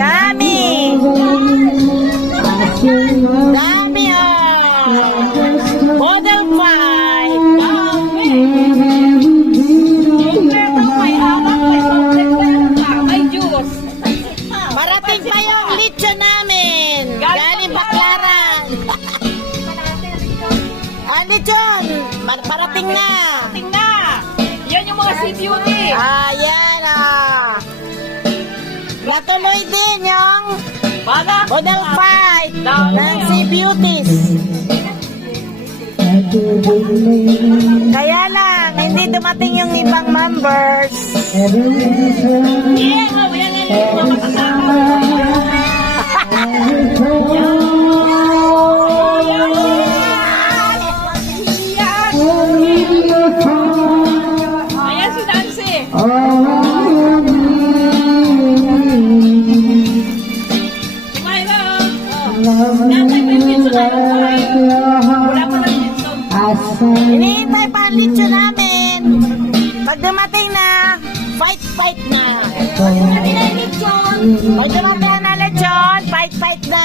Dami! Dami! Dami Model 5! May juice. Marating pa yung lechon namin! Galing Baclaran! Lechon! Parating na! Tingnan. Yan yung mga C-beauty. Ayan Natuloy din yung Model 5 ng Sea Beauties. Kaya lang, hindi dumating yung ibang members. Yeah, yan yung mga kasama. Ayan si Nancy. Hinihintay pa ang lechon namin. Pag dumating na, fight na. Pag dumating na lechon, fight na.